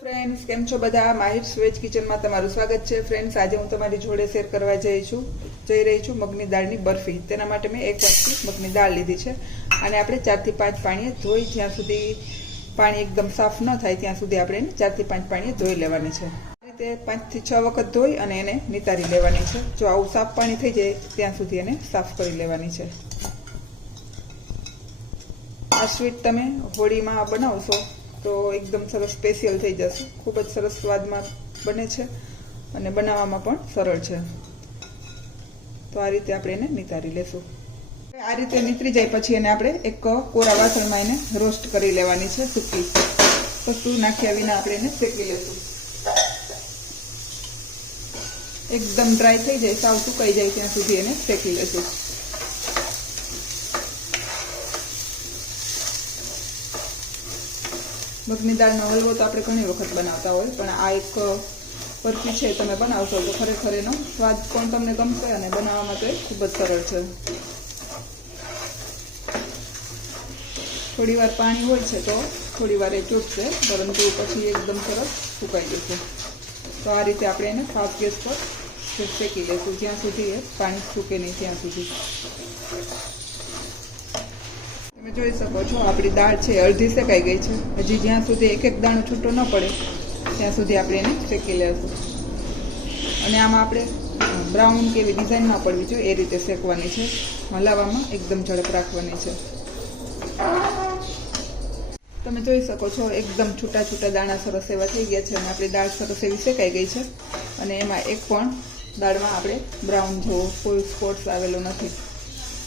Friends, કેમ છો બધા? માહિર વેજ કિચનમાં તમારું સ્વાગત છે. ફ્રેન્ડ્સ, આજે હું તમારી જોડે શેર કરવા જઈ રહી છું મગની દાળની બરફી. તેના માટે મેં 1 વાટકી મગની દાળ લીધી છે અને આપણે 4 થી 5 પાણીએ ધોઈ, જ્યાં સુધી પાણી એકદમ સાફ ન થાય ત્યાં સુધી આપણે એને 4 થી 5 પાણીએ ધોઈ લેવાની છે. આ રીતે 5 થી 6 વખત ધોઈ અને એને નિતારી લેવાની છે. જો આવું સાફ પાણી થઈ જાય ત્યાં સુધી એને સાફ કરી લેવાની છે. આ સ્વીટ તમે હોળીમાં બનાવશો તો એકદમ સરસ સ્પેશિયલ થઈ જશે. ખૂબ જ સરસ સ્વાદમાં બને છે અને બનાવવામાં પણ સરળ છે. તો આ રીતે આપણે એને નિતારી લેશું. આ રીતે નીતરી જાય પછી એને આપણે એક કોરા વાસણમાં એને રોસ્ટ કરી લેવાની છે. સૂકી કશું નાખ્યા વિના આપણે એને શેકી લેશું. એકદમ ડ્રાય થઈ જાય, સાવ સુકાઈ જાય ત્યાં સુધી એને શેકી લેશું. મગની દાળનો હલવો તો આપણે ઘણી વખત બનાવતા હોય, પણ આ એક બરફી છે, તમે બનાવશો તો ખરેખર એનો સ્વાદ પણ તમને ગમશે અને બનાવવામાં તો એ ખૂબ જ સરળ છે. થોડી વાર પાણી હોય છે તો થોડી વાર એ ચોટશે, પરંતુ પછી એકદમ સરસ સુકાઈ જશે. તો આ રીતે આપણે એને ફાસ્ટ ગેસ પર શેકી લઈશું, જ્યાં સુધી એ પાણી સૂકે નહીં ત્યાં સુધી. તમે જોઈ શકો છો આપણી દાળ છે અડધી શેકાઈ ગઈ છે. હજી જ્યાં સુધી એક એક દાણો છૂટો ન પડે ત્યાં સુધી આપણે એને શેકી લેશું. અને આમાં આપણે બ્રાઉન કે એવી ડિઝાઇન ન પડવી જોઈએ એ રીતે શેકવાની છે. હલાવવામાં એકદમ ઝડપ રાખવાની છે. તમે જોઈ શકો છો એકદમ છૂટા છૂટા દાણા સરસ એવા થઈ ગયા છે અને આપણી દાળ સરસ એવી શેકાઈ ગઈ છે. અને એમાં એક પણ દાળમાં આપણે બ્રાઉન જેવો કોઈ સ્પોટ્સ આવેલો નથી.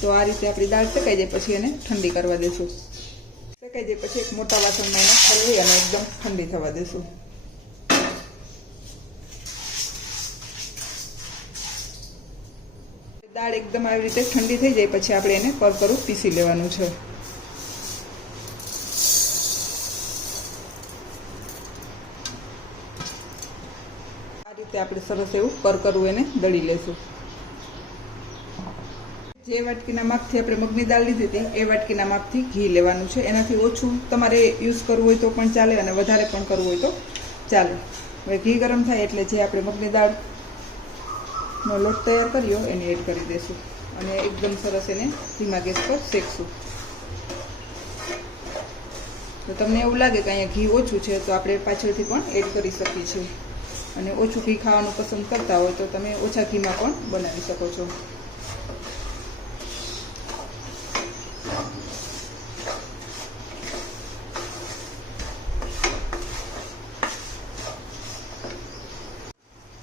તો આ રીતે આપણી દાળ શેકાઈ જાય પછી એને ઠંડી કરવા દેશું. શેકાઈ જાય પછી એક મોટા વાસણમાં એને ઠલવી અને એકદમ ઠંડી થવા દેશું. દાળ એકદમ આવી રીતે ઠંડી થઈ જાય પછી આપણે એને કરકરું પીસી લેવાનું છે. આ રીતે આપણે સરસ એવું કરકરું એને દળી લેશું. જે વાટકીના માપથી આપણે મગની દાળ લીધી હતી એ વાટકીના માપથી ઘી લેવાનું છે. એનાથી ઓછું તમારે યુઝ કરવું હોય તો પણ ચાલે અને વધારે પણ કરવું હોય તો ચાલે. હવે ઘી ગરમ થાય એટલે જે આપણે મગની દાળનો લોટ તૈયાર કર્યો એને એડ કરી દઈશું અને એકદમ સરસ એને ધીમા ગેસ પર શેકશું. તો તમને એવું લાગે કે અહીંયા ઘી ઓછું છે તો આપણે પાછળથી પણ એડ કરી શકીએ છીએ. અને ઓછું ઘી ખાવાનું પસંદ કરતા હોય તો તમે ઓછા ઘીમાં પણ બનાવી શકો છો.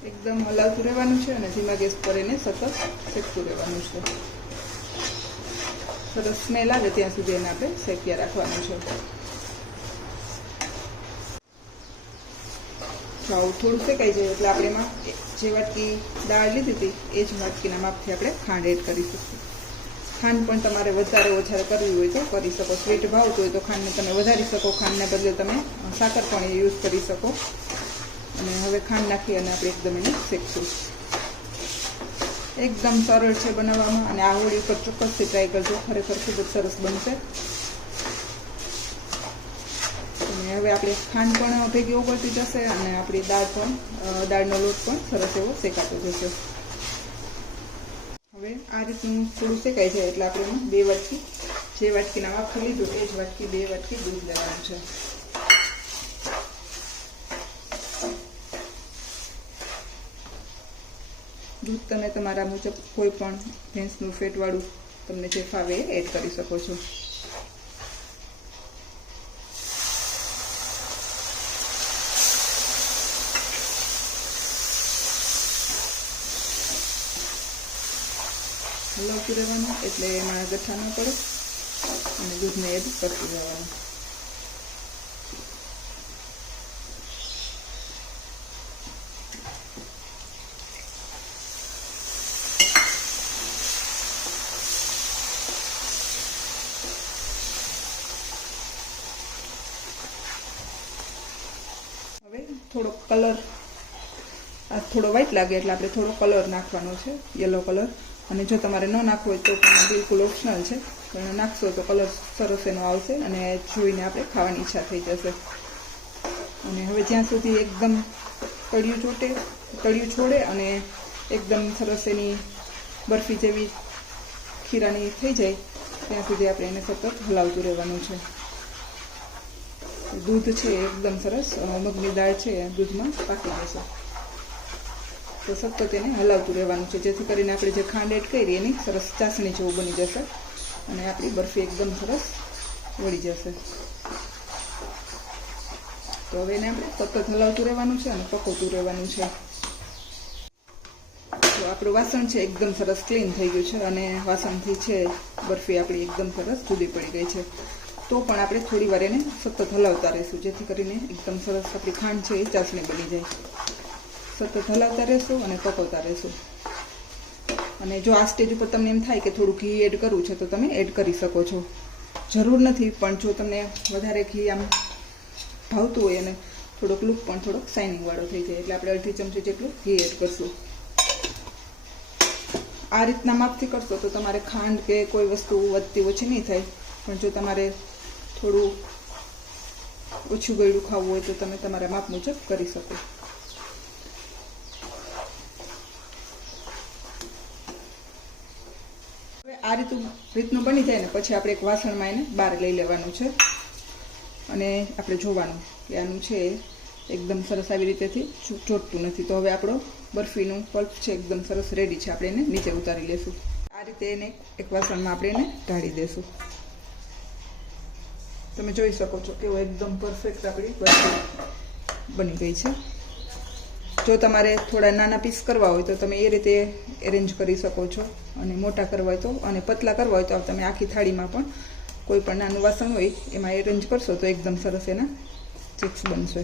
એકદમ હલાવતું રહેવાનું છે અને ધીમા ગેસ પર એને સતત શેકતું રહેવાનું છે. સરસ સ્મેલ આવે ત્યાં સુધી એને આપણે શેક્યા રાખવાનું છે. આવું થોડું શેકાઈ જાય એટલે આપણે એમાં જે વાટકી દાળ લીધી હતી એ જ વાટકીના માપથી આપણે ખાંડ એડ કરી શકીએ. ખાંડ પણ તમારે વધારે ઓછા કરવી હોય તો કરી શકો. સ્વીટ ભાવતું હોય તો ખાંડને તમે વધારી શકો, ખાંડને બદલે તમે સાકર પણ યુઝ કરી શકો. અને હવે ખાંડ નાખી અને આપણે એકદમ એને શેકશું. એકદમ સરળ છે બનાવવામાં અને આ હોળી ઉપર ચોક્કસથી ટ્રાય કરજો, ખરેખર ખૂબ જ સરસ બનશે. અને હવે આપણે ખાંડ પણ ભેગી ઉકળતી જશે અને આપણી દાળનો લોટ પણ સરસ એવો શેકાતો જશે. હવે આ રીતનું થોડું શેકાઈ જાય એટલે આપણે એમાં 2 વાટકી જે વાટકીના માપથી લીધું એ જ વાટકી 2 વાટકી દૂધ લેવાનું છે. દૂધ તમે તમારા મુજબ કોઈ પણ ભેંસનું ફેટવાળું તમને જે ફાવે એ એડ કરી શકો છો. હલાવતું રહેવાનું એટલે એમાં ગઠ્ઠા ન પડે અને દૂધને એડ કરતું રહેવાનું. થોડો કલર થોડો વ્હાઈટ લાગે એટલે આપણે થોડો કલર નાખવાનો છે, યલો કલર. અને જો તમારે ન નાખવો હોય તો પણ બિલકુલ ઓપ્શનલ છે, પણ નાખશો તો કલર સરસ એનો આવશે અને જોઈને આપણે ખાવાની ઈચ્છા થઈ જશે. અને હવે જ્યાં સુધી એકદમ તળિયું છોડે અને એકદમ સરસ એની બરફી જેવી ખીરાની થઈ જાય ત્યાં સુધી આપણે એને સતત હલાવતું રહેવાનું છે. દૂધ છે એકદમ સરસ મગની દાળ છે દૂધમાં પાકી જશે, તો સતત એને હલાવતું રહેવાનું છે, જેથી કરીને આપણે જે ખાંડ એડ કરી એની સરસ ચાસણી જેવું બની જશે અને આપણી બરફી એકદમ સરસ વળી જશે. તો હવે એને આપણે સતત હલાવતું રહેવાનું છે અને પકવતું રહેવાનું છે. તો આપણું વાસણ છે એકદમ સરસ ક્લીન થઈ ગયું છે અને વાસણથી છે બરફી આપણી એકદમ સરસ જુદી પડી ગઈ છે. તો પણ આપણે થોડી વાર એને સતત હલાવતા રહીશું, જેથી કરીને એકદમ સરસ આપણી ખાંડ છે એ ચાસણી બની જાય. સતત હલાવતા રહેશું અને પકવતા રહેશું. અને જો આ સ્ટેજ ઉપર તમને એમ થાય કે થોડું ઘી એડ કરવું છે તો તમે એડ કરી શકો છો, જરૂર નથી. પણ જો તમને વધારે ઘી આમ ભાવતું હોય અને થોડોક લુક પણ થોડોક શાઇનિંગ વાળો થઈ જાય એટલે આપણે અડધી ચમચી જેટલું ઘી એડ કરશું. આ રીતના માપથી કરશો તો તમારે ખાંડ કે કોઈ વસ્તુ વધતી ઓછી નહીં થાય. પણ જો તમારે થોડું ઓછું ગળ્યું ખાવું હોય તો તમે તમારા માપ મુજબ કરી શકો. હવે આ રીતનું બની જાય ને પછી આપણે એક વાસણમાં એને બહાર લઈ લેવાનું છે અને આપણે જોવાનું કે આનું છે એકદમ સરસ આવી રીતેથી ચોટતું નથી. તો હવે આપણો બરફીનું પલ્પ છે એકદમ સરસ રેડી છે, આપણે એને નીચે ઉતારી લેશું. આ રીતે એને એક વાસણમાં આપણે એને ઢાળી દેશું. તમે જોઈ શકો છો કેવો એકદમ પરફેક્ટ આપણી બરફી બની ગઈ છે. જો તમારે થોડા નાના પીસ કરવા હોય તો તમે એ રીતે એરેન્જ કરી શકો છો, અને મોટા કરવા હોય તો અને પતલા કરવા હોય તો તમે આખી થાળીમાં પણ કોઈ પણ નાનું વાસણ હોય એમાં એરેન્જ કરશો તો એકદમ સરસ એના ચિપ્સ બનશે.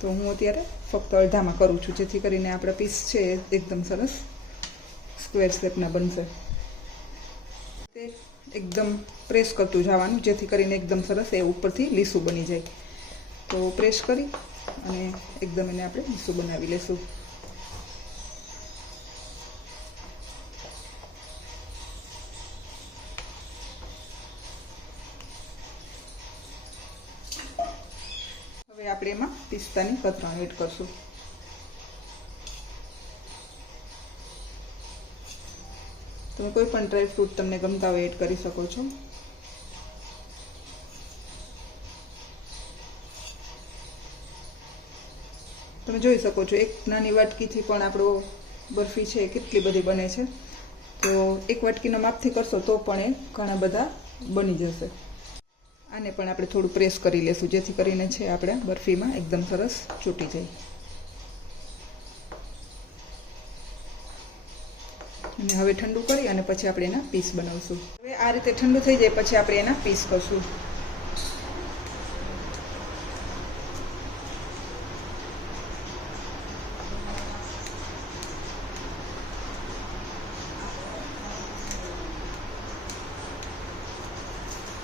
તો હું અત્યારે ફક્ત અડધામાં કરું છું, જેથી કરીને આપણા પીસ છે એકદમ સરસ સ્ક્વેર શેપના બનશે. તે એકદમ પ્રેસ કરતું જવાનું, જેથી કરીને એકદમ સરસ એ ઉપરથી લીસું બની જાય. તો પ્રેસ કરી અને એકદમ એને આપણે લીસું બનાવી લેશું. હવે આપણે એમાં પિસ્તાની કતરણ એડ કરશું. તમે કોઈ પણ ડ્રાય ફ્રૂટ તમને ગમતા હોય એડ કરી શકો છો. તમે જોઈ શકો છો એક નાની વાટકીથી પણ આપણો બરફી છે કેટલી બધી બને છે. તો એક વાટકીના માપથી કરશો તો પણ એ ઘણા બધા બની જશે. આને પણ આપણે થોડું પ્રેસ કરી લેશું, જેથી કરીને છે આપણે બરફીમાં એકદમ સરસ ચોંટી જાય. અને હવે ઠંડુ કરી અને પછી આપણે એના પીસ બનાવશું. હવે આ રીતે ઠંડુ થઈ જાય પછી આપણે એના પીસ કરશું.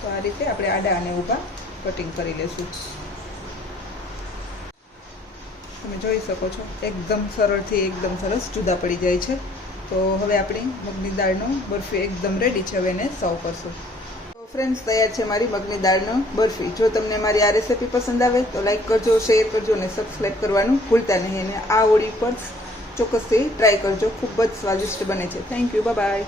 તો આ રીતે આપણે આડા અને ઊભા કટિંગ કરી લેશું. તમે જોઈ શકો છો એકદમ સરળથી એકદમ સરસ જુદા પડી જાય છે. તો હવે આપણી મગની દાળનો બરફી એકદમ રેડી છે. હવે એને સર્વ કરશું. તો ફ્રેન્ડ્સ, તૈયાર છે મારી મગની દાળનો બરફી. જો તમને મારી આ રેસીપી પસંદ આવે તો લાઈક કરજો, શેર કરજો અને સબસ્ક્રાઈબ કરવાનું ભૂલતા નહીં. અને આ હોળી પર ચોક્કસથી ટ્રાય કરજો, ખૂબ જ સ્વાદિષ્ટ બને છે. Thank you, bye bye.